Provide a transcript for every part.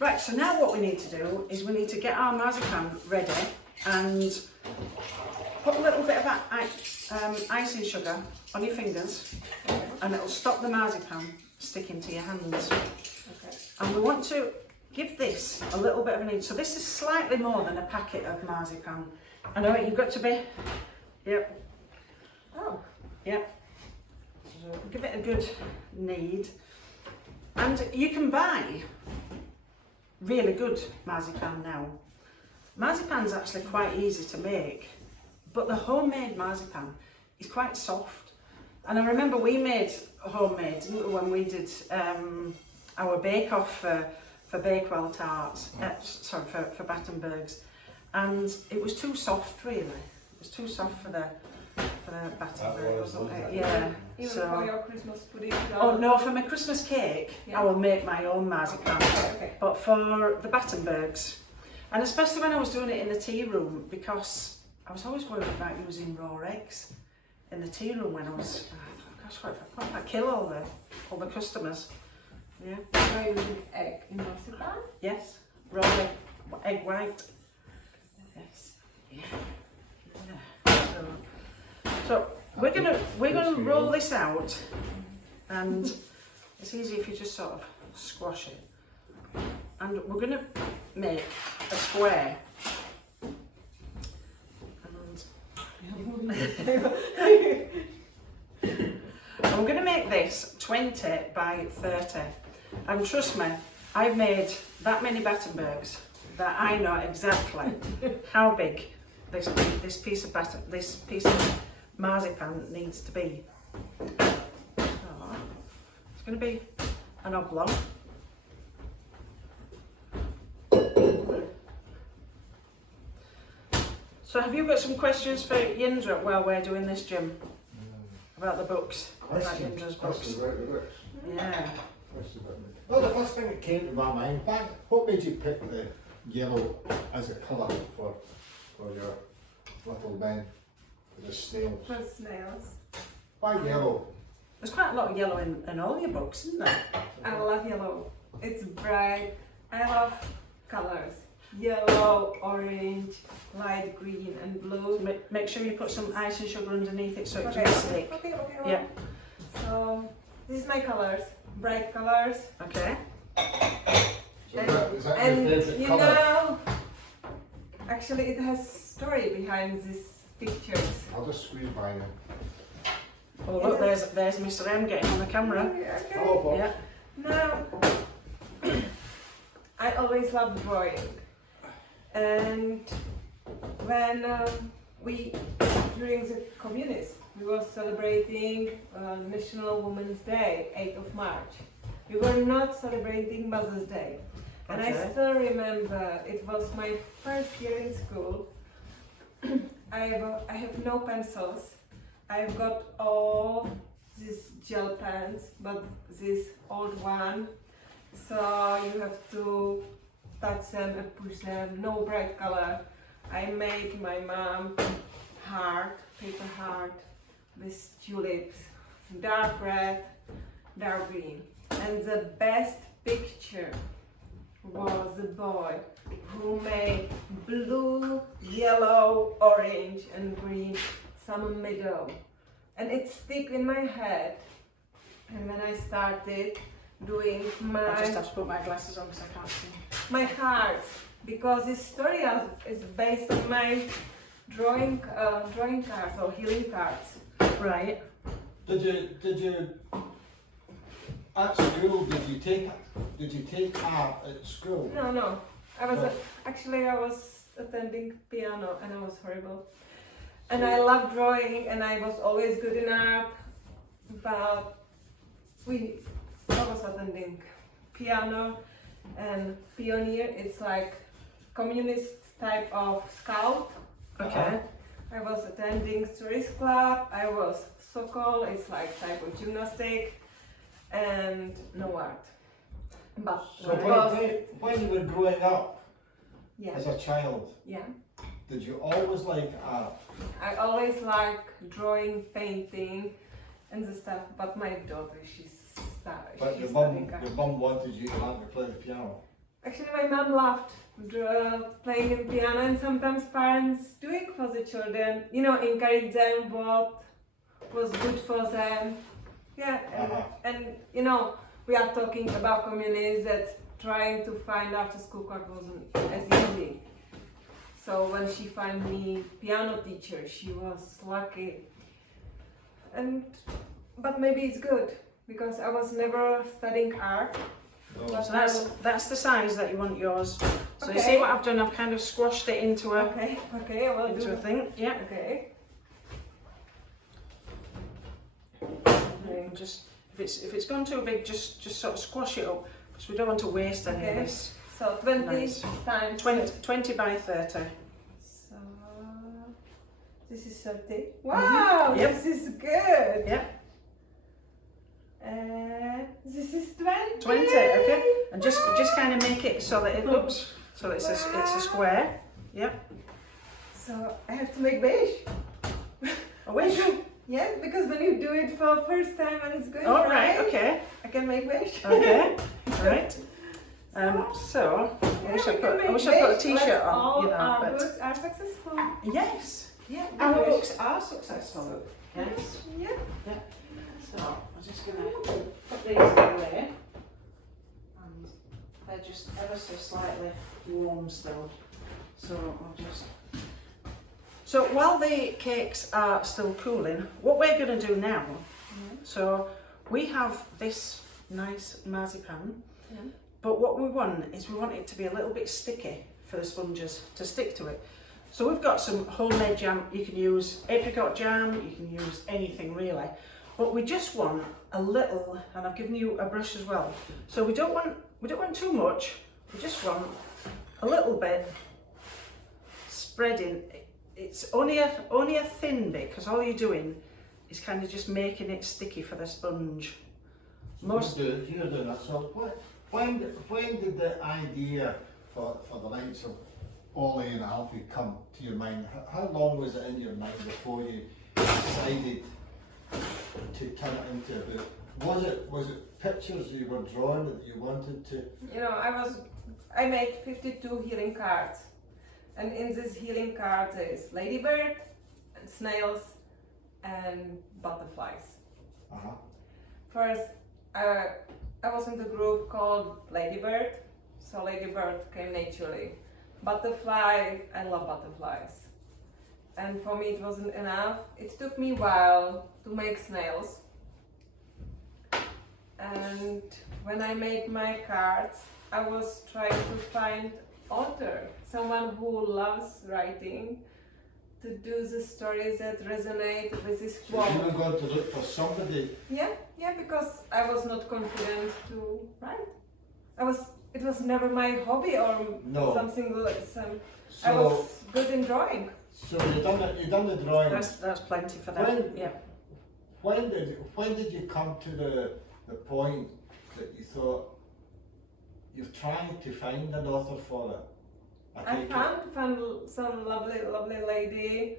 Right, so now what we need to do is we need to get our marzipan ready and put a little bit of icing sugar on your fingers and it'll stop the marzipan sticking to your hands. Okay. And we want to give this a little bit of an inch. So this is slightly more than a packet of marzipan. I know you've got to be, yep. Oh. Yep. So give it a good knead. And you can buy really good marzipan now. Marzipan's actually quite easy to make, but the homemade marzipan is quite soft. And I remember we made homemade, didn't we, when we did our bake-off for Bakewell tarts, for Battenbergs, and it was too soft really. It was too soft for the Battenberg, wasn't it? Yeah. Even so, for your Christmas pudding? Oh no, for my Christmas cake, yeah. I will make my own marzipan. Okay. But for the Battenbergs, and especially when I was doing it in the tea room, because I was always worried about using raw eggs in the tea room when I was, gosh, what I kill all the customers. Yeah. Are you using egg in marzipan? Yes. Raw egg white. Yes. Yeah. So we're gonna roll this out, and it's easy if you just sort of squash it. And we're gonna make a square. And I'm gonna make this 20 by 30. And trust me, I've made that many Battenbergs that I know exactly how big this piece of marzipan needs to be. So it's going to be an oblong. So have you got some questions for Yindra while we're doing this, Jim? About the books? About Yindra's books? Yeah. Well, the first thing that came to my mind, what made you pick the yellow as a colour for your little men, for the snails? For snails. Why yellow? There's quite a lot of yellow in all your books, isn't there? I love yellow. It's bright. I love colors. Yellow, orange, light green and blue. So make sure you put some ice and sugar underneath it so it Okay. doesn't stick. Okay. Yeah. So this is my colors. Bright colors. Okay. So is that And your favourite you colour? know, actually it has story behind these pictures. I'll just squeeze by them. Oh look, there's Mr. M getting on the camera. Okay. Hello, Bob. Yeah. Now, I always loved drawing, and when during the communism, we were celebrating National Women's Day, 8th of March. We were not celebrating Mother's Day. And I Okay. still remember, it was my first year in school. I have no pencils. I've got all these gel pens, but this old one. So you have to touch them and push them, no bright color. I made my mom heart, paper heart, with tulips, dark red, dark green. And the best picture was the boy who made blue, yellow, orange and green, some meadow. And it stuck in my head. And when I started doing I just have to put my glasses on because I can't see. my heart, because this story is based on my drawing cards or healing cards. Right. Did you at school? Did you take art at school? No. I was No. actually I was attending piano and I was horrible. And I love drawing and I was always good in art, but I was attending piano and pioneer. It's like communist type of scout. Okay. I was attending tourist club. I was Sokol. It's like type of gymnastic and no art. But So it was, when you were growing up yeah, as a child, yeah. did you always like art? I always like drawing, painting, and the stuff. But my daughter, she's But she's your studying art. mum wanted you to learn to play the piano. Actually, my mom loved playing the piano, and sometimes parents do it for the children. You know, encourage them what was good for them. Yeah, and you know, we are talking about communities that trying to find after school club wasn't as easy. So when she found me piano teacher, she was lucky. But maybe it's good because I was never studying art. No. So that's the size that you want yours. So you Okay. see what I've done? I've kind of squashed it into a Okay, I will do into a it. thing. Yeah. Okay. And just if it's gone too big, just sort of squash it up because we don't want to waste any of Okay. this. So 20 Nice. times 20 by 30. So this is 30. Wow, Yep. this is good. Yeah. This is 20. 20. Okay. And just kind of make it so that it looks so that it's a square. Yep. So I have to make beige. A wish. Yes, because when you do it for the first time and it's good, Oh right. Okay. I can make beige. Okay. Right. So I wish I put a t-shirt on. All You know, our but books are successful. yes, Yeah, our beige. books are successful. Yes. Yeah. So I'm just gonna put these away, and they're just ever so slightly warm still. So I'll just. So while the cakes are still cooling, what we're gonna do now. So we have this nice marzipan, but what we want is we want it to be a little bit sticky for the sponges to stick to it. So we've got some homemade jam. You can use apricot jam. You can use anything really. But we just want a little, and I've given you a brush as well. So we don't want too much. We just want a little bit spreading. It's only a thin bit because all you're doing is kind of just making it sticky for the sponge. You're doing that. So when did the idea for the likes of Ollie and Alfie come to your mind? How long was it in your mind before you decided to turn it into a book? Was it pictures you were drawing that you wanted to? You know, I made 52 healing cards, and in this healing cards is ladybird, and snails, and butterflies. First, I was in the group called Ladybird, so Ladybird came naturally. Butterfly, I love butterflies. And for me it wasn't enough. It took me a while to make snails. And when I made my cards, I was trying to find author, someone who loves writing, to do the stories that resonate with this So quote. you were going to look for somebody. Yeah, because I was not confident to write. It was never my hobby or No. something like some. I So was good in drawing. you done the drawing. That's plenty for that. When- Yeah. When did you come to the point that you thought you're trying to find an author for it? I found some lovely lady,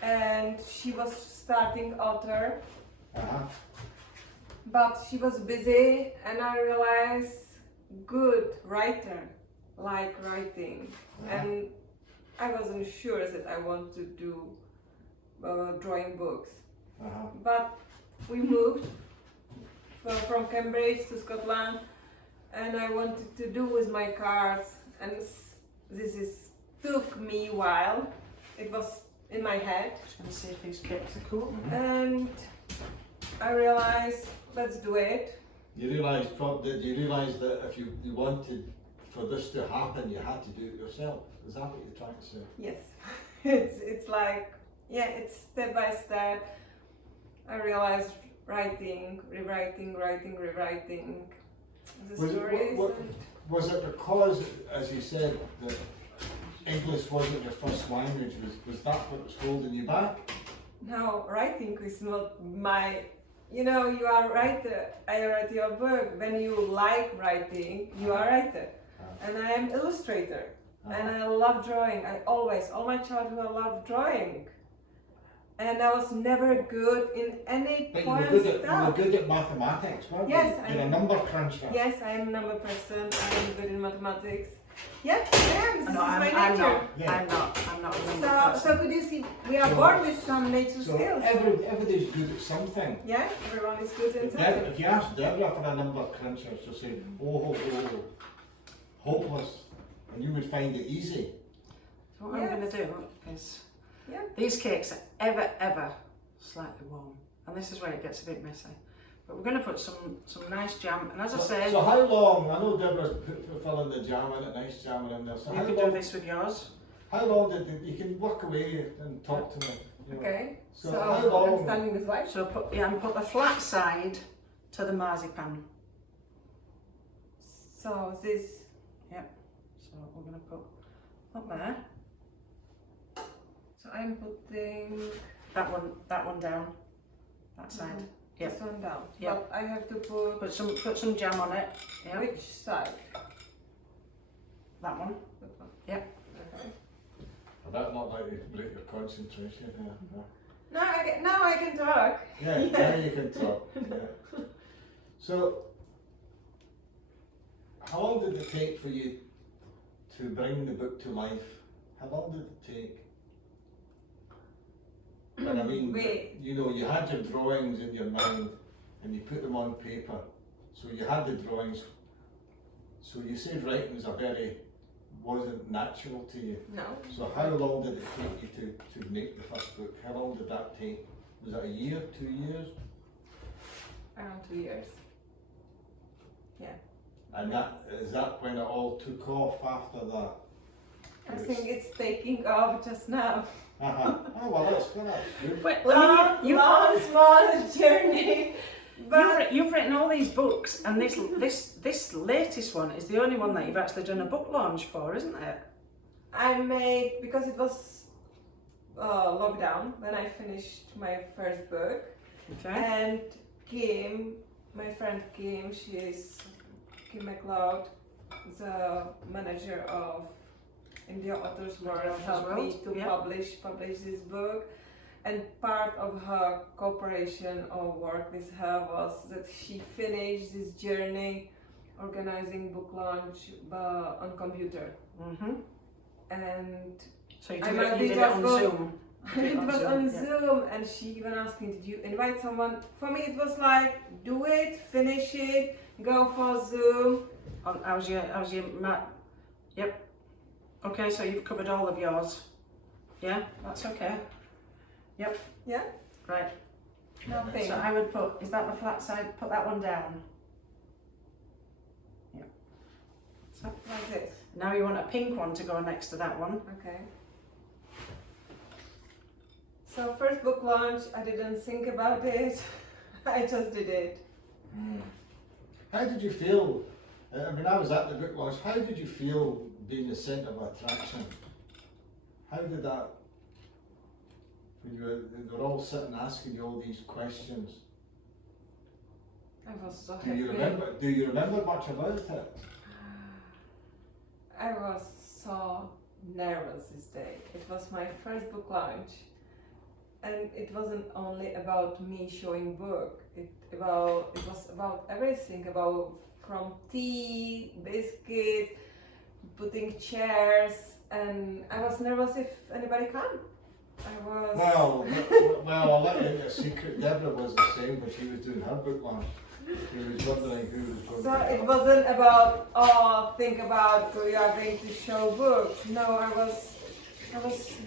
and she was starting author, but she was busy, and I realized good writer like writing, and I wasn't sure that I want to do drawing books. But we moved from Cambridge to Scotland, and I wanted to do with my cards, and took me a while. It was in my head, Just gonna see if these cakes are cool. and I realized, let's do it. Did you realise that if you wanted for this to happen, you had to do it yourself? Is that what you're trying to say? Yes, it's like, yeah, it's step by step. I realized writing, rewriting the stories. Was it because, as you said, that English wasn't your first language? Was that what was holding you back? No, writing is not my. You know, you are a writer. I write your book. When you like writing, you are a writer. And I am illustrator. And I love drawing. All my childhood I love drawing. and I was never good in any But you were poem good at, you stuff. were good at mathematics, weren't Yes, you? You're a number cruncher. Yes, I am a number person. I am good in mathematics. Yeah, I am. This No, is my I'm nature. not. Yeah. I'm not a number So, person. so could you see, we are So- born with some nature So skills. everybody's good at something. Yeah, everyone is good in If something. if you ask Deborah for a number cruncher, she'll say, oh, hopeless, and you would find it easy. So what I'm going Yes. to do is, Yeah. these cakes are ever slightly warm, and this is where it gets a bit messy. But we're going to put some nice jam, and as I say, So how long, I know Deborah's filling the jam in it, nice jam in there, so you how can do long, this with yours. how long you can work away and talk to me. You know. Okay. So So, how long- I'm standing this way. So and put the flat side to the marzipan. So this. So we're going to put up there, So I'm putting that one down, that side. Yep. this one down. Yep. But I have to put Put some jam on it. Yeah, which side? that one. That one. Yep. Okay. I better not let you break your concentration here. No. Now I can talk. Yeah, now you can talk. Yeah. So, how long did it take for you to bring the book to life? How long did it take? And I mean, Wait. you know, you had your drawings in your mind and you put them on paper. So you had the drawings. So you said writing wasn't natural to you. No. So how long did it take you to make the first book? How long did that take? Was it a year, 2 years? Around 2 years. And is that when it all took off after that? I think it's taking off just now. Oh well, that's good. Wait, Long, small journey. But you've written all these books, and this latest one is the only one that you've actually done a book launch for, isn't it? I made, because it was lockdown when I finished my first book, Okay. and my friend Kim, she is Kim MacLeod, the manager of India Authors World, Authors helped me World, to yeah. publish this book. And part of her cooperation or work with her was that she finished this journey organizing book launch on computer. Mhm. And So you I did, might it, be you did it just on go- Zoom. You did it was on yeah. Zoom, and she even asked me, did you invite someone? For me, it was like, do it, finish it, go for Zoom. How's your mat? Yep. Okay, so you've covered all of yours. Yeah, that's okay. Yep. Yeah? Right. Nothing. So I would put, is that the flat side? Put that one down. Yep. So Like this. now you want a pink one to go next to that one. Okay. So first book launch, I didn't think about it. I just did it. How did you feel? I mean, I was at the book launch. How did you feel being the centre of attraction? How did that? When they were all sitting asking you all these questions. I was so Do happy. you remember? Do you remember much about it? I was so nervous this day. It was my first book launch, and it wasn't only about me showing book. It was about everything, about from tea, biscuits, putting chairs, and I was nervous if anybody come. I was. Well, I'll let you into a secret. Deborah was the same when she was doing her book launch. She was wondering who was going So to it wasn't about think about we are going to show books. No, I was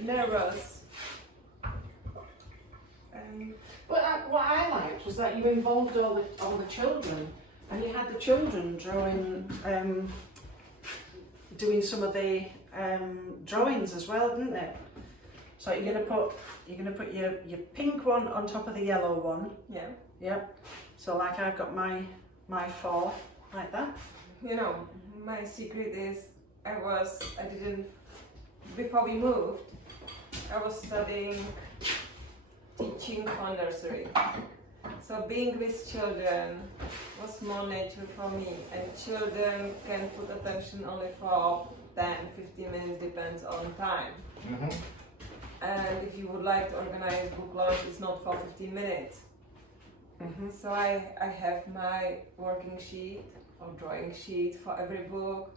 nervous. And But what I liked was that you involved all the children, and you had the children doing some of the drawings as well, didn't it? So you're gonna put your pink one on top of the yellow one. yeah, Yep. So like I've got my four like that. you know, my secret is before we moved, I was studying teaching for nursery. So being with children was more natural for me, and children can put attention only for 10-15 minutes, depends on time. and if you would like to organize book launch, it's not for 15 minutes. Mhm. So I have my working sheet or drawing sheet for every book.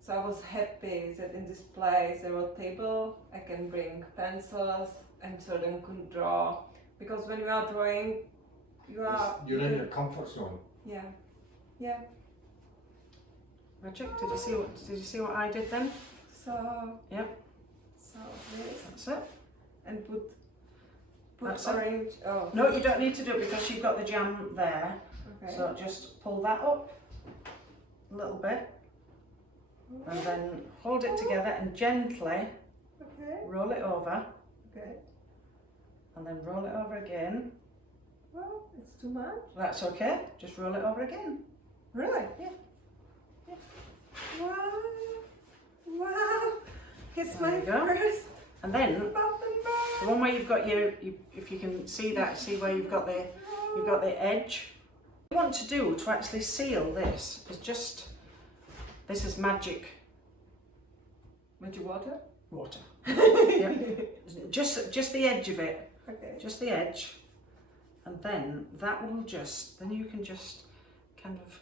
So I was happy that in this place there was a table, I can bring pencils and children can draw. Because when you are drawing, You're in your comfort zone. yeah, yeah. Magic. Did you see what I did then? So Yep. So this That's it. and put That's it. orange. Oh, No, you don't need to do it because you've got the jam there. okay. So just pull that up a little bit and then hold it together and gently Okay. roll it over Okay. and then roll it over again. Well, it's too much. That's okay. Just roll it over again. Really? Yeah. Yeah. Wow. Wow. It's There my you go. first And then Battenberg. the one where you've got if you can see that, see where you've got the edge. What you want to do to actually seal this is just, this is magic Magic water? water. Yeah. Just the edge of it, Okay. just the edge, and then that will just, then you can just kind of,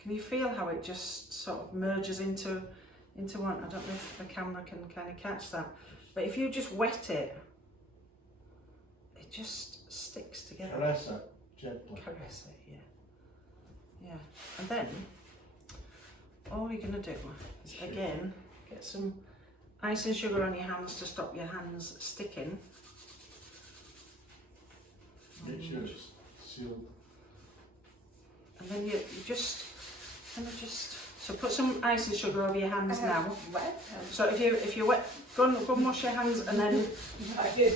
can you feel how it just sort of merges into one? I don't know if the camera can kind of catch that, but if you just wet it, it just sticks together. Caress it gently. Caress it, yeah. Yeah, and then all you're gonna do is again get some icing sugar on your hands to stop your hands sticking. Make sure it's sealed. And then you just kind of so put some icing sugar over your hands now. Wet. So if you're wet, go and wash your hands and then I did.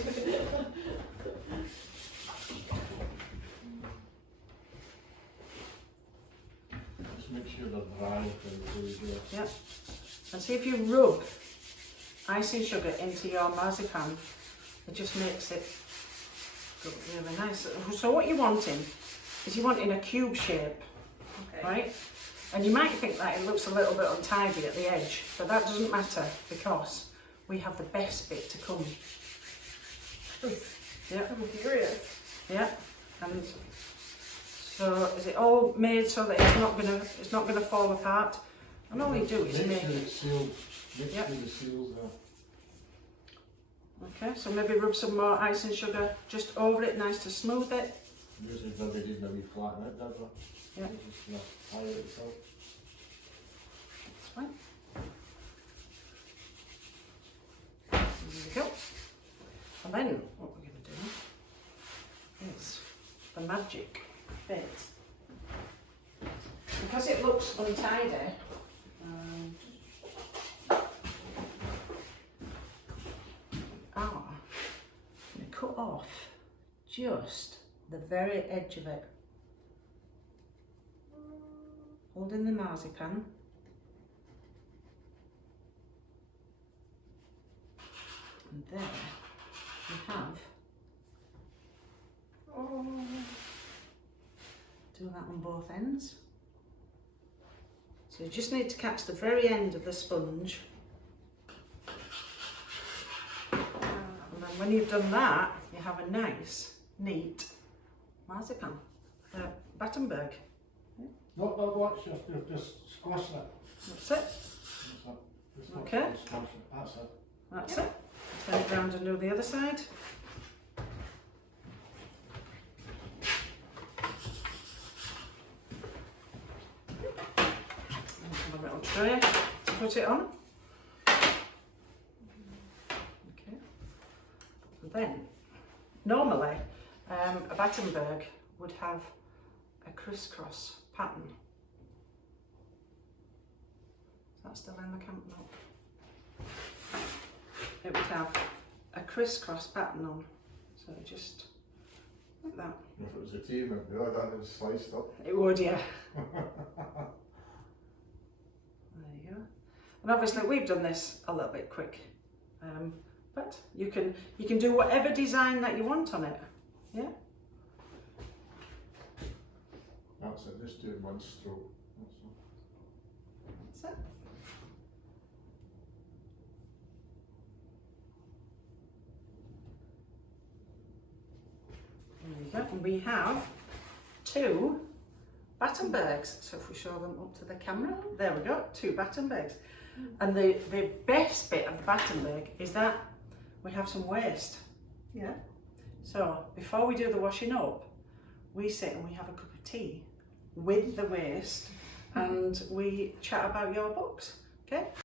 Just make sure they're dry before you do it. yeah. And see if you rub icing sugar into your marzipan, it just makes it look really nice. So what you're wanting is you're wanting a cube shape, Okay. right? And you might think that it looks a little bit untidy at the edge, but that doesn't matter because we have the best bit to come. Yeah, I'm curious. yeah. And so is it all made so that it's not gonna fall apart? And all you do is make make sure it's sealed. Make Yep. sure the seals are. Okay, so maybe rub some more icing sugar just over it, nice to smooth it. Usually everybody maybe flatten it, don't they? Yeah. Just, you know, hide it itself. That's fine. There we go. And then what we're going to do is the magic bit. Because it looks untidy, going to cut off just the very edge of it. Holding the marzipan. And there we have, Oh. do that on both ends. So you just need to catch the very end of the sponge. And then when you've done that, you have a nice, neat marzipan, Battenberg. No, watch, just squash it. That's it. That's it. Just not Okay. squash it. That's it. That's it. Turn it round and do the other side. And a little tray to put it on. Okay. And then, normally, a Battenberg would have a crisscross pattern. Is that still in the camp note? It would have a crisscross pattern on, so just like that. If it was a team, it'd be like that, it's sliced up. It would, yeah. There you go. And obviously we've done this a little bit quick, but you can do whatever design that you want on it. Yeah. That's it, just do one stroke. That's That's it. we have 2 Battenbergs. So if we show them up to the camera, there we go, 2 Battenbergs. And the best bit of the Battenberg is that we have some waste. Yeah. So before we do the washing up, we sit and we have a cup of tea with the waste and we chat about your books, okay?